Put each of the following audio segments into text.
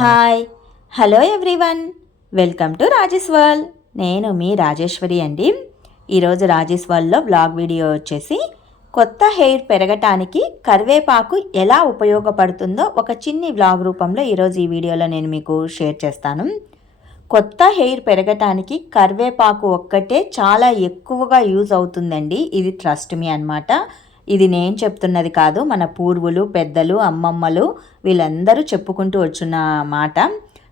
Hi hello everyone, welcome to Rajesh world. నేను మీ రాజేశ్వరి అండి. ఈరోజు రాజేష్ వరల్డ్లో బ్లాగ్ వీడియో వచ్చేసి కొత్త హెయిర్ పెరగటానికి కరివేపాకు ఎలా ఉపయోగపడుతుందో ఒక చిన్ని బ్లాగ్ రూపంలో ఈరోజు ఈ వీడియోలో నేను మీకు షేర్ చేస్తాను. కొత్త హెయిర్ పెరగటానికి కరివేపాకు ఒక్కటే చాలా ఎక్కువగా యూజ్ అవుతుందండి. ఇది ట్రస్ట్ మీ అన్నమాట. ఇది నేను చెప్తున్నది కాదు, మన పూర్వులు, పెద్దలు, అమ్మమ్మలు వీళ్ళందరూ చెప్పుకుంటూ వచ్చిన మాట.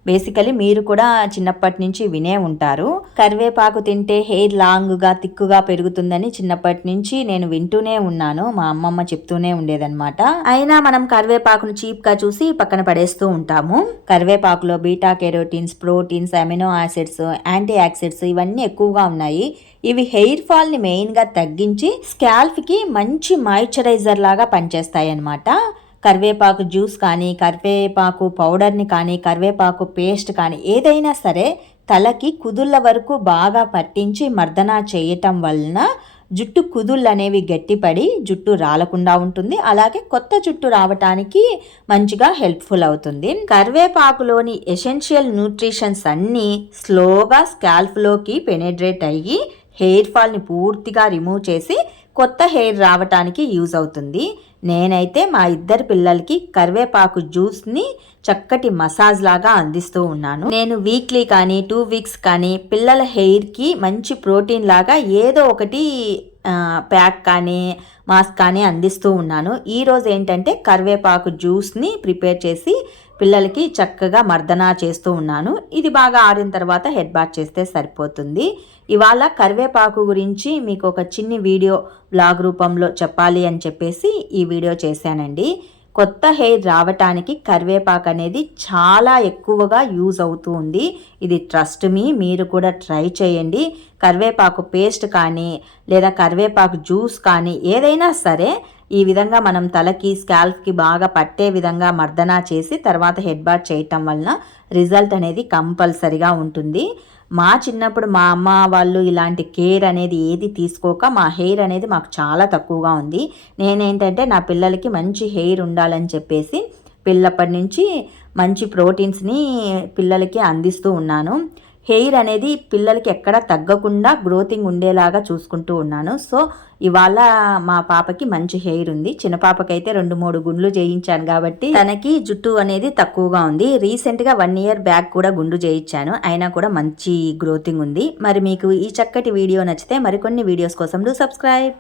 బేసికలీ మీరు కూడా చిన్నప్పటి నుంచి వినే ఉంటారు. కరివేపాకు తింటే హెయిర్ లాంగ్గా తిక్కుగా పెరుగుతుందని చిన్నప్పటి నుంచి నేను వింటూనే ఉన్నాను. మా అమ్మమ్మ చెప్తూనే ఉండేదన్నమాట. అయినా మనం కరివేపాకును చీప్గా చూసి పక్కన పడేస్తూ ఉంటాము. కరివేపాకులో beta carotenes, proteins, amino acids, antioxidants ఇవన్నీ ఎక్కువగా ఉన్నాయి. ఇవి హెయిర్ ఫాల్ని మెయిన్గా తగ్గించి స్కాల్ప్కి మంచి మాయిశ్చరైజర్ లాగా పనిచేస్తాయి అన్నమాట. కరివేపాకు జ్యూస్ కానీ, కరివేపాకు పౌడర్ని కానీ, కరివేపాకు పేస్ట్ కానీ ఏదైనా సరే తలకి కుదుళ్ళ వరకు బాగా పట్టించి మర్దన చేయటం వలన జుట్టు కుదుళ్ళు అనేవి గట్టిపడి జుట్టు రాలకుండా ఉంటుంది. అలాగే కొత్త జుట్టు రావటానికి మంచిగా హెల్ప్ఫుల్ అవుతుంది. కరివేపాకులోని ఎసెన్షియల్ న్యూట్రిషన్స్ అన్నీ స్లోగా స్కాల్ప్లోకి పెనెట్రేట్ అయ్యి హెయిర్ ఫాల్ని పూర్తిగా రిమూవ్ చేసి కొత్త హెయిర్ రావటానికి యూజ్ అవుతుంది. నేనైతే మా ఇద్దరు పిల్లలకి కరివేపాకు జ్యూస్ని చక్కటి మసాజ్ లాగా అందిస్తూ ఉన్నాను. నేను వీక్లీ కానీ 2 వీక్స్ కానీ పిల్లల హెయిర్కి మంచి ప్రోటీన్ లాగా ఏదో ఒకటి ప్యాక్ కానీ మాస్క్ కానీ అందిస్తూ ఉన్నాను. ఈరోజు ఏంటంటే కరివేపాకు జ్యూస్ని ప్రిపేర్ చేసి పిల్లలకి చక్కగా మర్దన చేస్తూ ఉన్నాను. ఇది బాగా ఆరిన తర్వాత హెడ్ బాత్ చేస్తే సరిపోతుంది. ఇవాళ కరివేపాకు గురించి మీకు ఒక చిన్ని వీడియో బ్లాగ్ రూపంలో చెప్పాలి అని చెప్పేసి ఈ వీడియో చేశానండి. కొత్త హెయిర్ రావటానికి కరివేపాకు అనేది చాలా ఎక్కువగా యూజ్ అవుతూ ఉంది. ఇది ట్రస్ట్ మీ, మీరు కూడా ట్రై చేయండి. కరివేపాకు పేస్ట్ కానీ లేదా కరివేపాకు జ్యూస్ కానీ ఏదైనా సరే ఈ విధంగా మనం తలకి స్కాల్ప్కి బాగా పట్టే విధంగా మర్దన చేసి తర్వాత హెడ్ బాత్ చేయటం వలన రిజల్ట్ అనేది కంపల్సరిగా ఉంటుంది. మా చిన్నప్పుడు మా అమ్మ వాళ్ళు ఇలాంటి కేర్ అనేది ఏది తీసుకోక మా హెయిర్ అనేది మాకు చాలా తక్కువగా ఉంది. నేనేంటంటే నా పిల్లలకి మంచి హెయిర్ ఉండాలని చెప్పేసి పిల్లప్పటి నుంచి మంచి ప్రోటీన్స్ని పిల్లలకి అందిస్తూ ఉన్నాను. హెయిర్ అనేది పిల్లలకి ఎక్కడ తగ్గకుండా గ్రోతింగ్ ఉండేలాగా చూసుకుంటూ ఉన్నాను. సో ఇవాళ మా పాపకి మంచి హెయిర్ ఉంది. చిన్న పాపకైతే 2-3 గుండ్లు చేయించాను కాబట్టి తనకి జుట్టు అనేది తక్కువగా ఉంది. రీసెంట్గా 1 ఇయర్ బ్యాక్ కూడా గుండు చేయించాను, అయినా కూడా మంచి గ్రోతింగ్ ఉంది. మరి మీకు ఈ చక్కటి వీడియో నచ్చితే మరికొన్ని వీడియోస్ కోసం సబ్స్క్రైబ్.